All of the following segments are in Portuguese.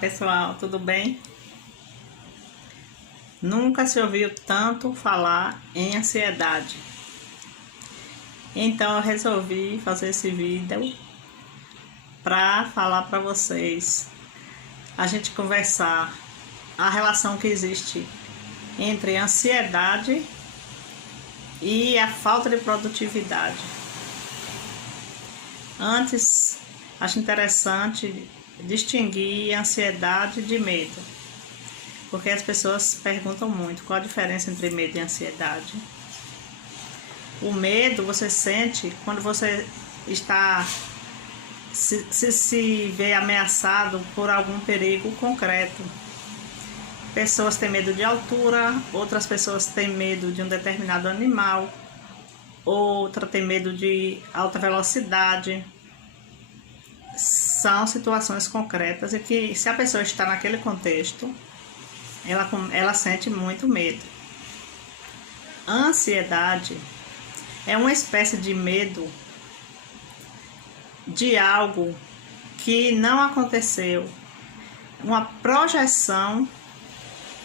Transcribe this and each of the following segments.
Pessoal, tudo bem? Nunca se ouviu tanto falar em ansiedade. Então eu resolvi fazer esse vídeo para falar para vocês, a gente conversar a relação que existe entre a ansiedade e a falta de produtividade. Antes, acho interessante distinguir ansiedade de medo, porque as pessoas perguntam muito qual a diferença entre medo e ansiedade. O medo você sente quando você está se vê ameaçado por algum perigo concreto. Pessoas têm medo de altura, outras pessoas têm medo de um determinado animal, outra tem medo de alta velocidade. São situações concretas e que, se a pessoa está naquele contexto, ela sente muito medo. A ansiedade é uma espécie de medo de algo que não aconteceu, uma projeção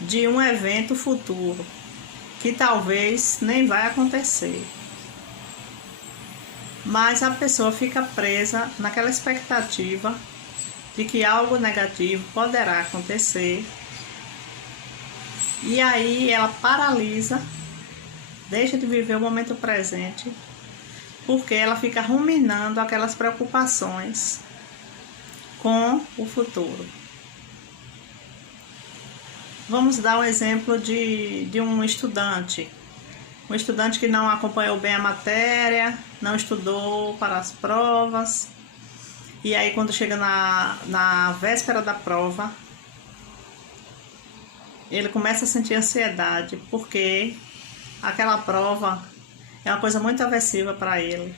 de um evento futuro que talvez nem vai acontecer. Mas a pessoa fica presa naquela expectativa de que algo negativo poderá acontecer. E aí ela paralisa, deixa de viver o momento presente, porque ela fica ruminando aquelas preocupações com o futuro. Vamos dar um exemplo de um estudante. Um estudante que não acompanhou bem a matéria, não estudou para as provas. E aí quando chega na véspera da prova, ele começa a sentir ansiedade, porque aquela prova é uma coisa muito aversiva para ele.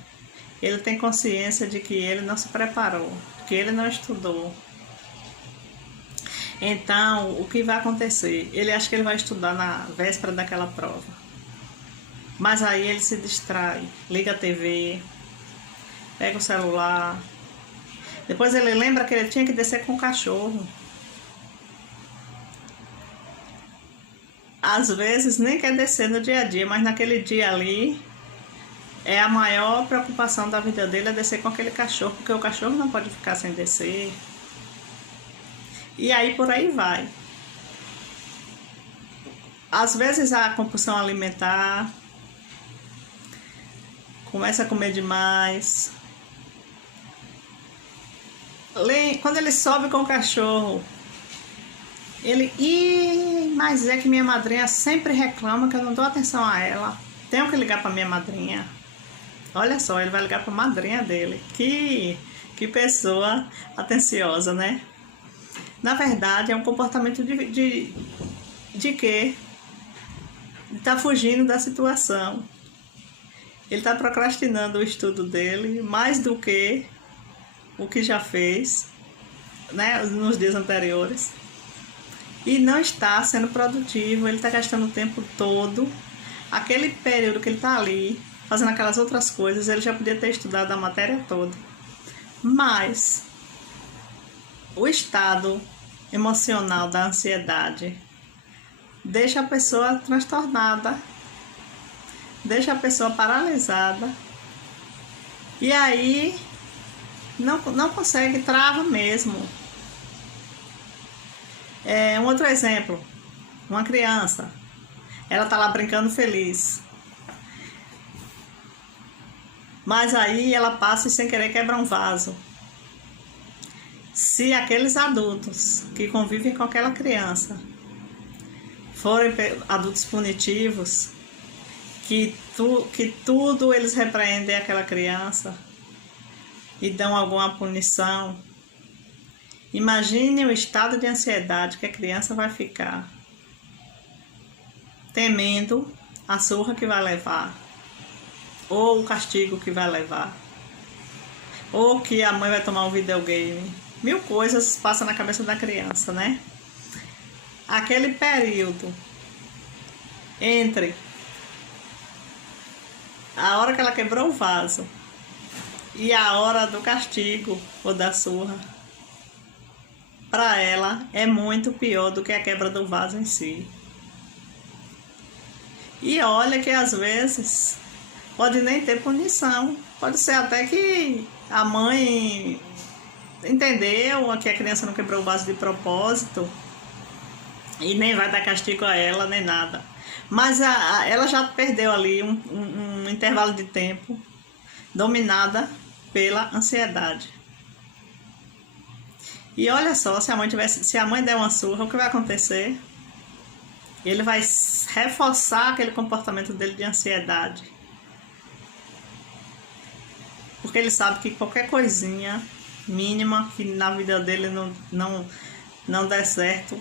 Ele tem consciência de que ele não se preparou, que ele não estudou. Então, o que vai acontecer? Ele acha que ele vai estudar na véspera daquela prova. Mas aí ele se distrai, liga a TV, pega o celular. Depois ele lembra que ele tinha que descer com o cachorro. Às vezes nem quer descer no dia a dia, mas naquele dia ali é a maior preocupação da vida dele, é descer com aquele cachorro, porque o cachorro não pode ficar sem descer. E aí por aí vai. Às vezes a compulsão alimentar, começa a comer demais. Quando ele sobe com o cachorro, mas é que minha madrinha sempre reclama que eu não dou atenção a ela. Tenho que ligar para minha madrinha. Olha só, ele vai ligar para a madrinha dele. Que pessoa atenciosa, né? Na verdade, é um comportamento de quê? Ele está fugindo da situação. Ele está procrastinando o estudo dele mais do que o que já fez, né, nos dias anteriores. E não está sendo produtivo, ele está gastando o tempo todo. Aquele período que ele está ali, fazendo aquelas outras coisas, ele já podia ter estudado a matéria toda. Mas o estado emocional da ansiedade deixa a pessoa transtornada, deixa a pessoa paralisada, e aí não consegue, trava mesmo. Um outro exemplo, uma criança, ela tá lá brincando feliz, mas aí ela passa e sem querer quebra um vaso. Se aqueles adultos que convivem com aquela criança forem adultos punitivos, que tudo eles repreendem aquela criança e dão alguma punição, imagine o estado de ansiedade que a criança vai ficar, temendo a surra que vai levar, ou o castigo que vai levar, ou que a mãe vai tomar um videogame. Mil coisas passam na cabeça da criança, né? Aquele período entre a hora que ela quebrou o vaso e a hora do castigo ou da surra, para ela é muito pior do que a quebra do vaso em si. E olha que às vezes pode nem ter punição. Pode ser até que a mãe entendeu que a criança não quebrou o vaso de propósito e nem vai dar castigo a ela, nem nada. Mas ela já perdeu ali um intervalo de tempo dominada pela ansiedade. E olha só, se a mãe der uma surra, o que vai acontecer? Ele vai reforçar aquele comportamento dele de ansiedade. Porque ele sabe que qualquer coisinha mínima que na vida dele não der certo,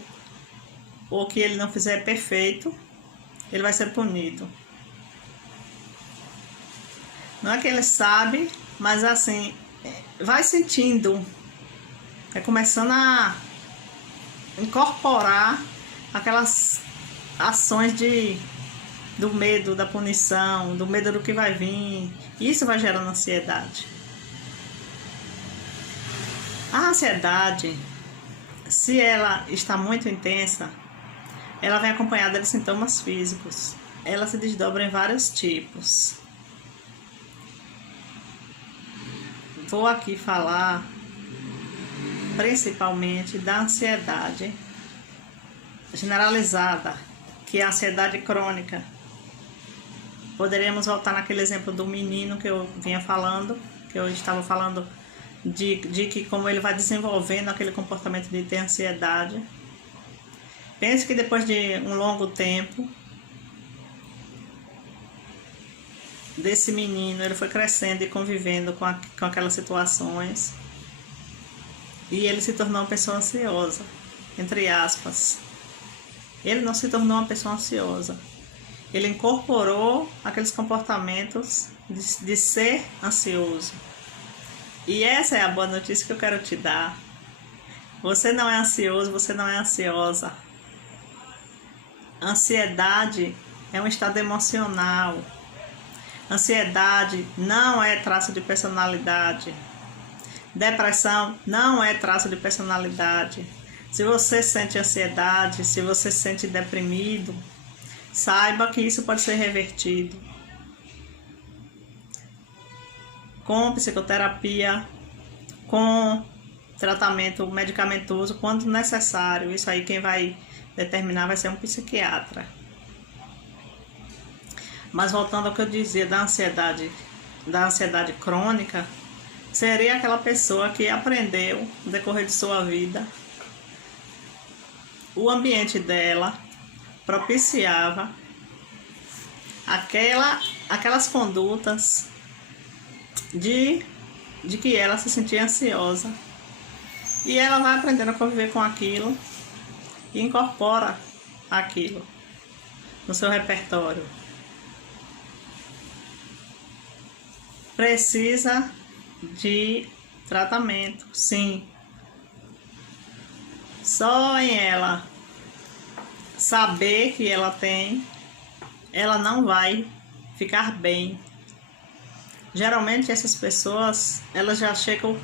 ou que ele não fizer perfeito, ele vai ser punido. Não é que ele sabe, mas assim, vai sentindo, vai começando a incorporar aquelas ações do medo, da punição, do medo do que vai vir. Isso vai gerando ansiedade. A ansiedade, se ela está muito intensa, ela vem acompanhada de sintomas físicos. Ela se desdobra em vários tipos. Vou aqui falar principalmente da ansiedade generalizada, que é a ansiedade crônica. Poderíamos voltar naquele exemplo do menino que eu vinha falando, que eu estava falando de que como ele vai desenvolvendo aquele comportamento de ter ansiedade. Pense que depois de um longo tempo desse menino, ele foi crescendo e convivendo com aquelas situações, e ele se tornou uma pessoa ansiosa, entre aspas. Ele não se tornou uma pessoa ansiosa, ele incorporou aqueles comportamentos de ser ansioso. E essa é a boa notícia que eu quero te dar. Você não é ansioso, você não é ansiosa. Ansiedade é um estado emocional. Ansiedade não é traço de personalidade. Depressão não é traço de personalidade. Se você sente ansiedade, se você se sente deprimido, saiba que isso pode ser revertido com psicoterapia, com tratamento medicamentoso quando necessário. Isso aí quem vai determinar vai ser um psiquiatra. Mas voltando ao que eu dizia da ansiedade crônica, seria aquela pessoa que aprendeu no decorrer de sua vida, o ambiente dela propiciava aquelas condutas de que ela se sentia ansiosa, e ela vai aprendendo a conviver com aquilo e incorpora aquilo no seu repertório. Precisa de tratamento, sim. Só em ela saber que ela tem, ela não vai ficar bem. Geralmente essas pessoas, elas já chegam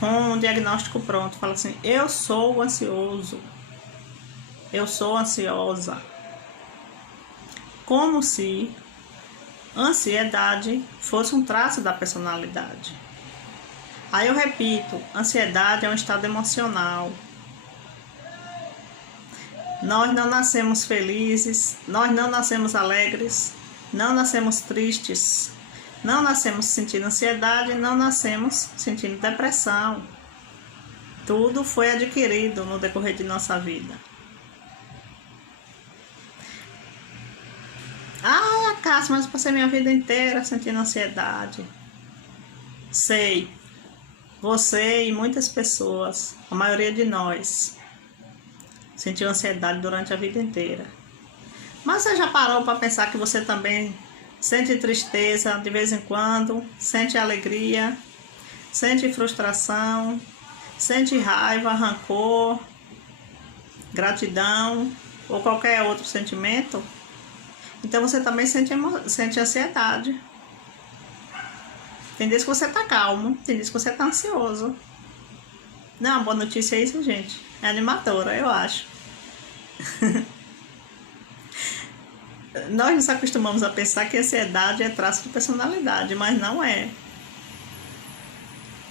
com um diagnóstico pronto. Fala assim: eu sou ansioso, eu sou ansiosa. Como se ansiedade fosse um traço da personalidade. Aí eu repito, ansiedade é um estado emocional. Nós não nascemos felizes, nós não nascemos alegres, não nascemos tristes, não nascemos sentindo ansiedade, não nascemos sentindo depressão. Tudo foi adquirido no decorrer de nossa vida. Ah, Cássia, mas eu passei minha vida inteira sentindo ansiedade. Sei, você e muitas pessoas, a maioria de nós, sentiu ansiedade durante a vida inteira. Mas você já parou para pensar que você também sente tristeza de vez em quando, sente alegria, sente frustração, sente raiva, rancor, gratidão ou qualquer outro sentimento? Então você também sente ansiedade. Tem dias que você está calmo, tem dias que você está ansioso. Não, a boa notícia é isso, gente. É animadora, eu acho. Nós nos acostumamos a pensar que ansiedade é traço de personalidade, mas não é.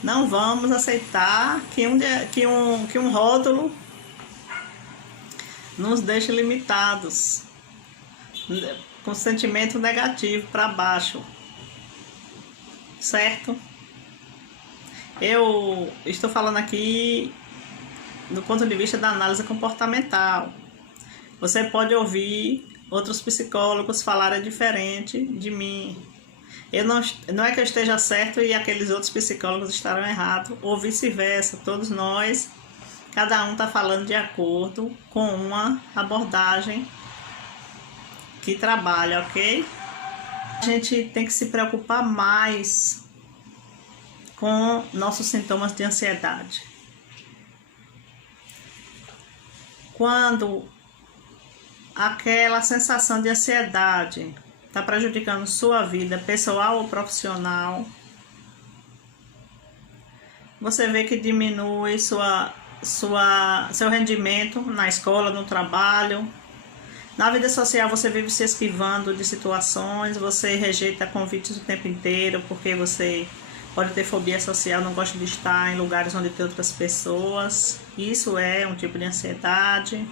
Não vamos aceitar que um rótulo nos deixe limitados, com sentimento negativo para baixo, certo? Eu estou falando aqui do ponto de vista da análise comportamental. Você pode ouvir outros psicólogos falarem diferente de mim. Não é que eu esteja certo e aqueles outros psicólogos estarão errados, ou vice-versa. Todos nós, cada um está falando de acordo com uma abordagem que trabalha, ok? A gente tem que se preocupar mais com nossos sintomas de ansiedade. Quando aquela sensação de ansiedade está prejudicando sua vida pessoal ou profissional, você vê que diminui seu rendimento na escola, no trabalho. Na vida social você vive se esquivando de situações, você rejeita convites o tempo inteiro porque você pode ter fobia social, não gosta de estar em lugares onde tem outras pessoas. Isso é um tipo de ansiedade.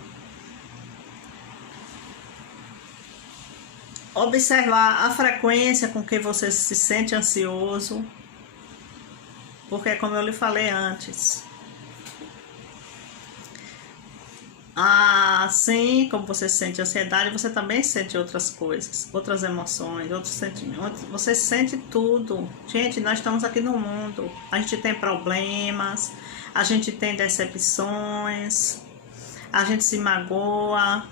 Observar a frequência com que você se sente ansioso, porque como eu lhe falei antes, assim como você sente ansiedade, você também sente outras coisas, outras emoções, outros sentimentos. Você sente tudo. Gente, nós estamos aqui no mundo. A gente tem problemas, a gente tem decepções, a gente se magoa,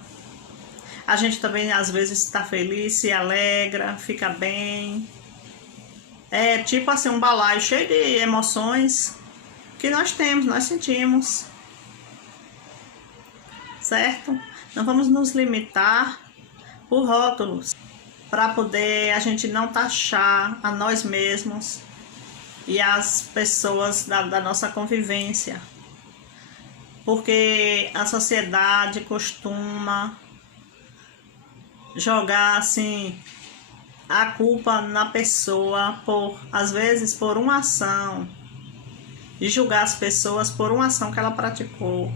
a gente também às vezes está feliz, se alegra, fica bem. É tipo assim um balaio cheio de emoções que nós temos, nós sentimos. Certo? Não vamos nos limitar por rótulos para poder a gente não taxar a nós mesmos e as pessoas da nossa convivência. Porque a sociedade costuma jogar assim a culpa na pessoa às vezes por uma ação, e julgar as pessoas por uma ação que ela praticou.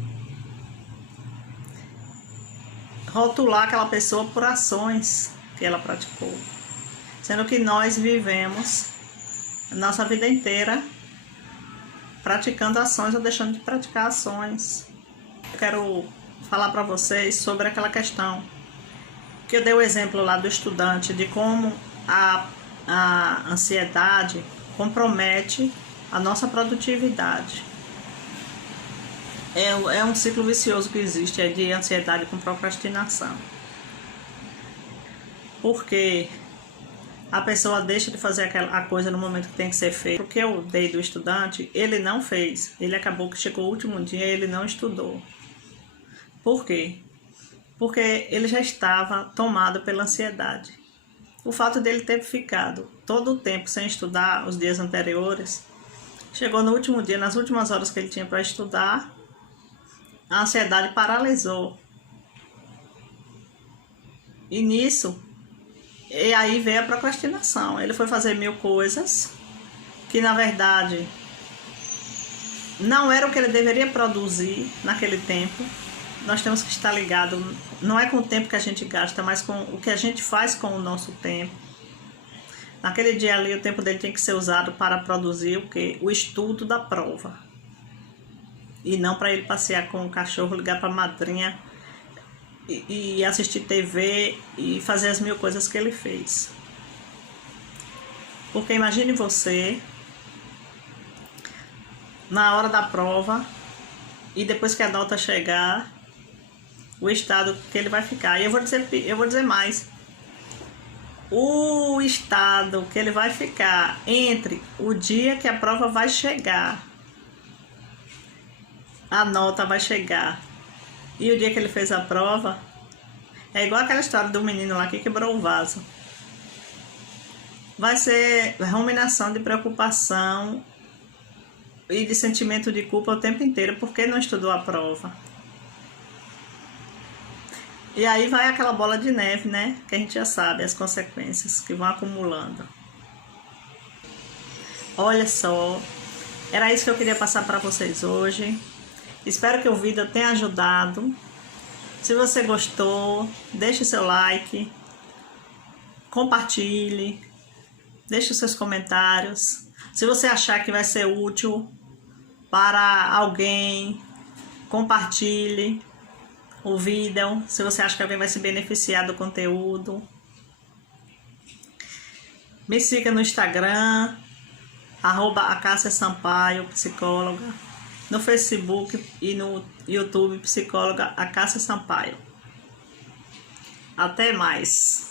Rotular aquela pessoa por ações que ela praticou, sendo que nós vivemos a nossa vida inteira praticando ações ou deixando de praticar ações. Eu quero falar para vocês sobre aquela questão que eu dei o exemplo lá do estudante, de como a ansiedade compromete a nossa produtividade. É um ciclo vicioso que existe, é de ansiedade com procrastinação. Porque a pessoa deixa de fazer a coisa no momento que tem que ser feita. O que eu dei do estudante, ele não fez. Ele acabou que chegou o último dia e ele não estudou. Por quê? Porque ele já estava tomado pela ansiedade. O fato dele ter ficado todo o tempo sem estudar os dias anteriores, chegou no último dia, nas últimas horas que ele tinha para estudar, a ansiedade paralisou. E nisso, e aí veio a procrastinação. Ele foi fazer 1000 coisas que na verdade não era o que ele deveria produzir naquele tempo. Nós temos que estar ligado, não é com o tempo que a gente gasta, mas com o que a gente faz com o nosso tempo. Naquele dia ali, o tempo dele tem que ser usado para produzir o quê? O estudo da prova. E não para ele passear com o cachorro, ligar para a madrinha e assistir TV e fazer as 1000 coisas que ele fez. Porque imagine você na hora da prova e depois que a nota chegar, o estado que ele vai ficar. E eu vou dizer mais. O estado que ele vai ficar entre o dia que a prova vai chegar, a nota vai chegar, e o dia que ele fez a prova, é igual aquela história do menino lá que quebrou o vaso. Vai ser ruminação de preocupação e de sentimento de culpa o tempo inteiro porque não estudou a prova. E aí vai aquela bola de neve, né? Que a gente já sabe as consequências que vão acumulando. Olha só, era isso que eu queria passar para vocês hoje. Espero que o vídeo tenha ajudado. Se você gostou, deixe seu like, compartilhe, deixe os seus comentários. Se você achar que vai ser útil para alguém, compartilhe o vídeo. Se você acha que alguém vai se beneficiar do conteúdo, me siga no Instagram, @AcáciaSampaio, psicóloga, no Facebook e no YouTube, psicóloga Acácia Sampaio. Até mais!